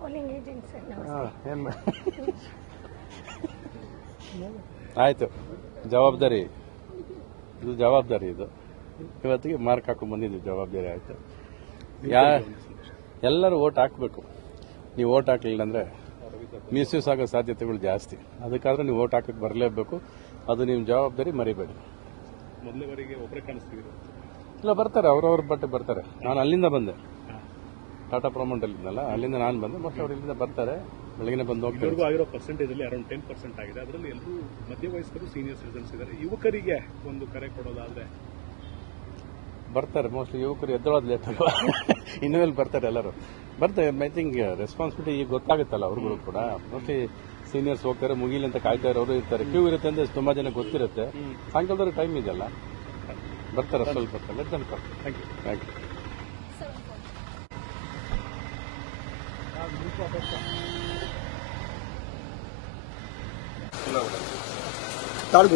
Polling agents ಏನು ಆಯಿತು, ಜವಾಬ್ದಾರಿ ಇದು ಜವಾಬ್ದಾರಿ. ಇದು ಇವತ್ತಿಗೆ ಮಾರ್ಕ್ ಹಾಕೊಂಡು ಬಂದಿದ್ದೀವಿ, ಜವಾಬ್ದಾರಿ ಆಯಿತು. ಎಲ್ಲರೂ ಓಟ್ ಹಾಕಬೇಕು. ನೀವು ಓಟ್ ಹಾಕಲಿಲ್ಲ ಅಂದರೆ ಮಿಸ್ಯೂಸ್ ಆಗೋ ಸಾಧ್ಯತೆಗಳು ಜಾಸ್ತಿ. ಅದಕ್ಕಾದ್ರೆ ನೀವು ಓಟ್ ಹಾಕಕ್ಕೆ ಬರಲೇಬೇಕು. ಅದು ನಿಮ್ಮ ಜವಾಬ್ದಾರಿ, ಮರಿಬೇಡಿ. ಮೊದಲವರೆಗೆ ಒಬ್ಬರೇ ಕಾಣಿಸ್ತೀವಿ. ಇಲ್ಲ, ಬರ್ತಾರೆ, ಅವ್ರವ್ರ ಬಟ್ಟೆ ಬರ್ತಾರೆ. ನಾನು ಅಲ್ಲಿಂದ ಬಂದೆ, ಟಾಟಾ ಪ್ರೊಮೋಟಲ್ಲಿದ್ದಲ್ಲ, ಅಲ್ಲಿಂದ ನಾನು ಬಂದೆ. ಮತ್ತೆ ಅವ್ರು ಇಲ್ಲಿಂದ ಬರ್ತಾರೆ, ಬೆಳಗ್ಗೆ ಬಂದು ಹೋಗ್ತಾರೆ. ಆಗಿರೋ ಪರ್ಸೆಂಟೇಜ್ ಅಲ್ಲಿ ಅರೌಂಡ್ 10% ಆಗಿದೆ. ಅದರಲ್ಲಿ ಎಲ್ಲರೂ ಮಧ್ಯವಯಸ್ಕರು, ಸೀನಿಯರ್ ಸಿಟಿಸನ್ಸ್ ಇದ್ದಾರೆ. ಯುವಕರಿಗೆ ಒಂದು ಕರೆ ಕೊಡೋದಾದ್ರೆ ಬರ್ತಾರೆ. ಮೋಸ್ಟ್ಲಿ ಯುವಕರು ಎದ್ದೋದು ಲೇಟ್ ಅಲ್ವಾ, ಇನ್ನೂ ಬರ್ತಾರೆ, ಎಲ್ಲರೂ ಬರ್ತಾರೆ. ಐ ಥಿಂಕ್ ರೆಸ್ಪಾನ್ಸಿಬಿಲಿಟಿ ಈಗ ಗೊತ್ತಾಗುತ್ತಲ್ಲ ಅವ್ರಿಗೂ ಕೂಡ. ಮೋಸ್ಟ್ಲಿ ಸೀನಿಯರ್ಸ್ ಹೋಗ್ತಾರೆ, ಮುಗಿಲಿ ಅಂತ ಕಾಯ್ತಾ ಇರೋರು ಇರ್ತಾರೆ. ಕ್ಯೂ ಇರುತ್ತೆ ಅಂದ್ರೆ ತುಂಬಾ ಜನ ಗೊತ್ತಿರುತ್ತೆ. ಸಾಯಂಕಾಲದವ್ರಿಗೆ ಟೈಮ್ ಇದೆಯಲ್ಲ, ಬರ್ತಾರೆ, ಸ್ವಲ್ಪ ಬರ್ತಾರೆ. Let them come. Thank you. Sir